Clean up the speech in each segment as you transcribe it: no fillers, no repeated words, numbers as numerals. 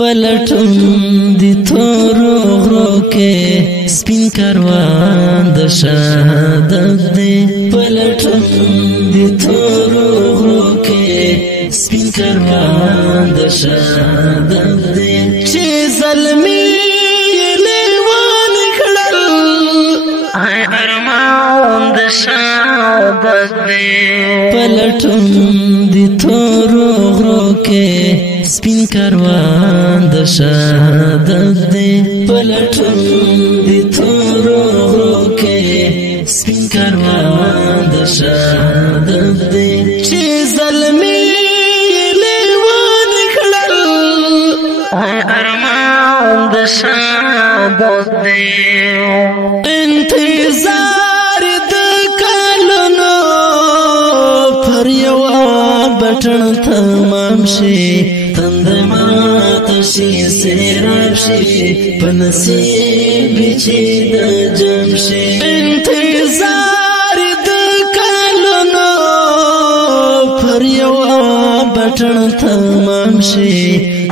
پلټون دی تورو غرو کې سپین کاروان د شهادت دی پلټون دی تورو غرو کې سپین کاروان د شهادت دی چې زلمی لیوان کړل ای ارمان د شهادت دی پلټون دی تورو غرو کې سپین کاروان د شهادت دی پلټون دی تورو غرو کې سپین کاروان د شهادت دی چې زلمی لیوان کړل ای ارمان د شهادت دی انتظار د کلونو پر یو بټن تمام شي تند ماته شي سیراب شي په نصیب چې د جام شي انتظار د کلونو پر یو بټن تمام شي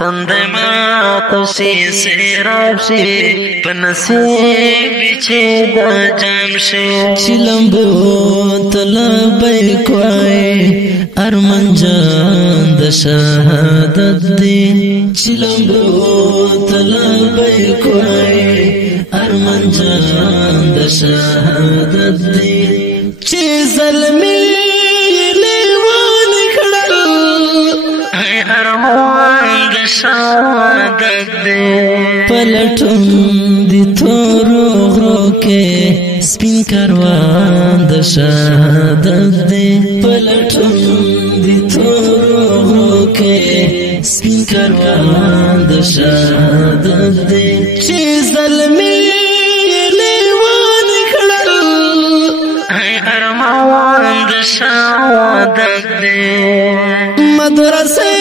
تند ماته شي سیراب شي په نصیب چې د جام شي چې لمبو طلبای کوي ارمان جان د شهادت دی چې لمبو طلبای کوي ارمان جان د شهادت دی چې زلمی لیوان کړل ای ارمان د شهادت دی پلټون دی تورو غرو کې سپین کاروان د شهادت دی پلټون دی تورو غرو کې سپین کاروان د شهادت دی چې زلمی لیوان کړل ای ارمان د شهادت دی مدرسې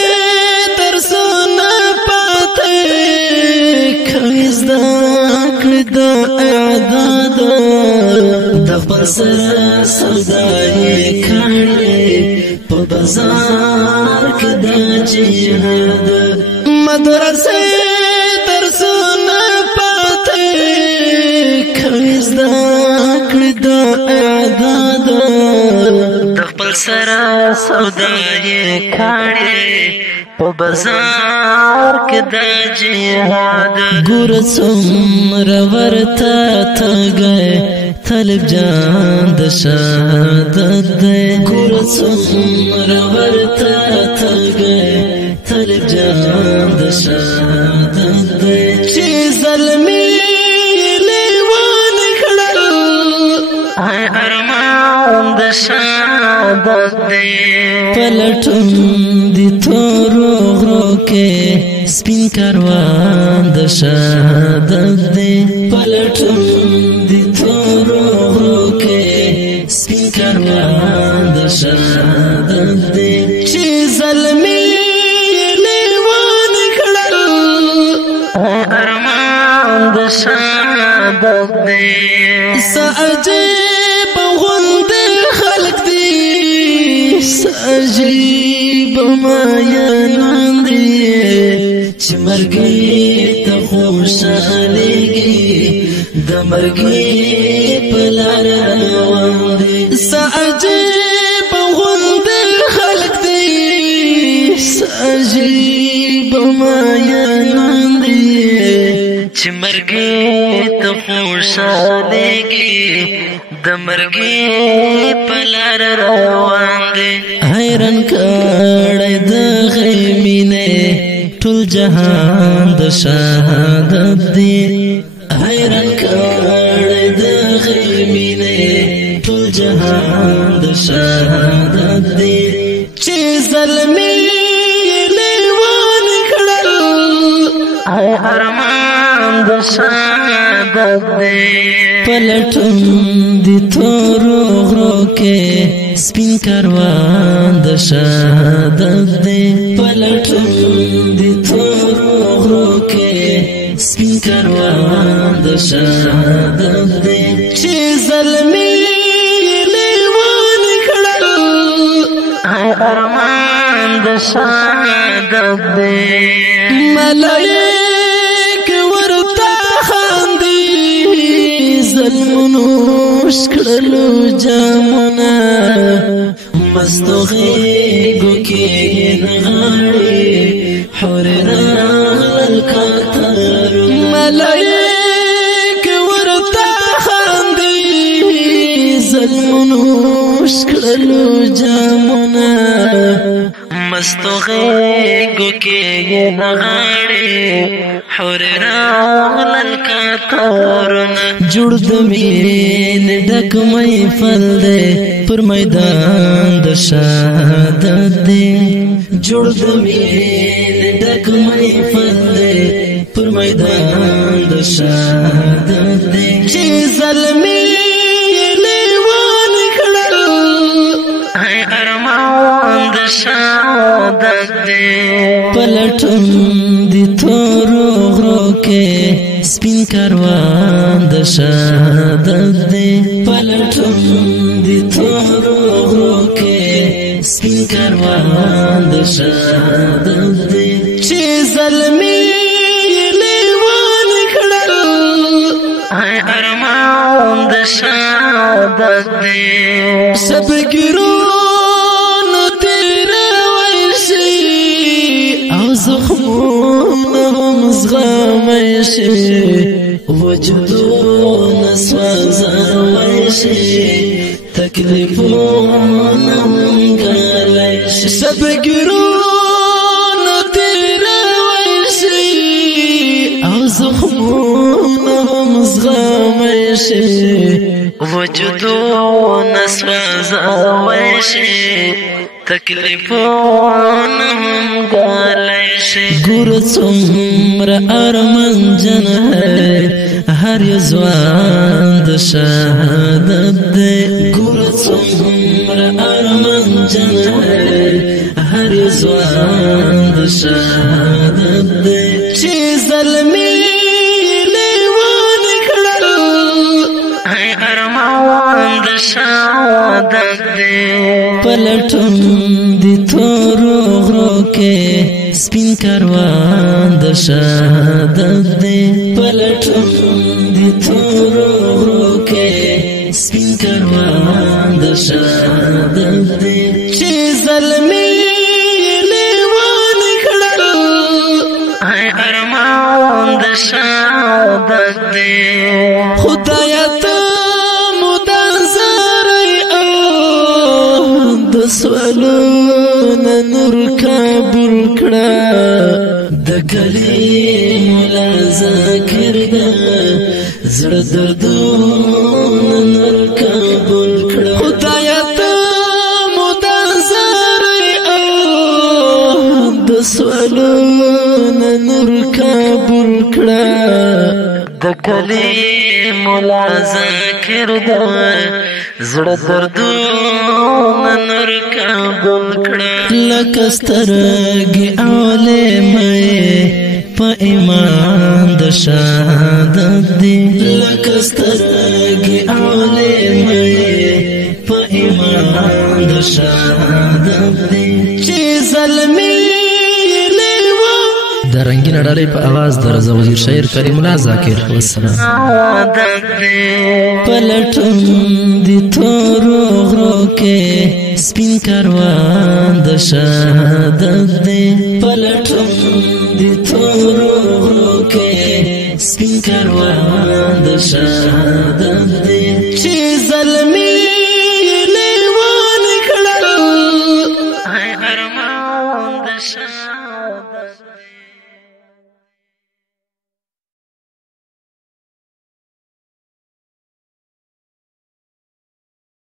درسونه پاتې کوي زده کړې د اعداد د خپل سره سودايي کړې په بازار کې د جهاد مدرسې درسونه پاتې کوي زده کړې د اعداد د خپل سره سودايي کړې په بازار کې د جهاد ګور څومره ورته تګي طالب جان د شهادت دی ګور څومره ورته تګي طالب جان د شهادت دی چې زلمی لیوان کړل ای ارمان د شهادت دی پلټون دی تورو غرو کې سپین کاروان د شهادت دی پلټون دی تورو غرو کې سپین کاروان د شهادت دی چې زلمی لیوان کړل ای ارمان د شهادت دی سعجیب غوند خلق دی سعجیب مایانان دی چې مرګي ته خوشالېږي د مرګي په لار روان دي سعجیب غوند خلق دی سعجیب مایانان دی چې مرګي ته خوشالېږي د مرګي په لار روان دي حیران کړی د غیمینه ټول جهان د شهادت دی حیران کړی د غیمینه ټول جهان د شهادت دی چې زلمی لیوان کړل ای ارمان د شهادت دی پلټون دی تورو غرو کې سپین کاروان د شهادت دی پلټون دی تورو غرو کې سپین کاروان د شهادت دی چې زلمی لیوان کړل ای ارمان د شهادت دی ملائکه ظلمونو شکړلو جامونه مستو غیږو کې نغاړي حور راغلل کاترونه ملایکې ورته خاندي ظلمونو شکړلو جامونه مستو غیږو کې نغاړي حور راغلل کاترونه جوړ د مینې ډک محفل دی پر میدان د شهادت دی جوړ د مینې ډک محفل دی پر میدان د شهادت دی چې ظلمي لیوان کړل هی ارمان د شهادت دی پلټون دی تورو غرو کې سپین کاروان د شهادت دی پلټون دی تورو غرو کې سپین کاروان د شهادت دی چې ظلمي لیوان کړل هی ارمان د شهادت دی سبګرونو تیروي شي او زخمونه هم زغمي شي وجودونه سوځوي شي تکلیفونه هم ګالي شي سبګرونو تیروي شي او زخمونه هم زغمي شي وجودونه سوځوي شي تکلیفونه هم ګالي شي ګور څومره ارمنجن ہے هر ځوان د شهادت دی ګور څومره ارمنجن ہے هر ځوان د شهادت دی چې ظلمي لیوان کړل هی ارمان د شهادت دی پلټون دی تورو غرو کې سپین کاروان د شهادت دی پلټون دی تورو غرو کې سپین کاروان د شهادت دی چې ظلمي لیوان کړل هی ارمان د شهادت دی خدایا ته سوالونه نور کابل کړه د کلیم لا ذکر ده زړه دردونه نور کابل کړه خدایا ته مدازر او د سوالونه نور کابل کړه د کلیم لا ذکر ده زړه دردونه نور کابل کړه لکه سترګې عالمې په ایمان د شهادت دی لکه سترګې عالمې په ایمان د شهادت دی چې ظلمي د رنگین ډالۍ په आवाज د رضا وزیر شاعر کریم الله ذاکر والسلام پلټون دی تورو غرو کې سپین کاروان د شهادت دی پلټون دی تورو غرو کې سپین کاروان د شهادت دی چې ظلمي لیوان کړل هی ارمان د شهادت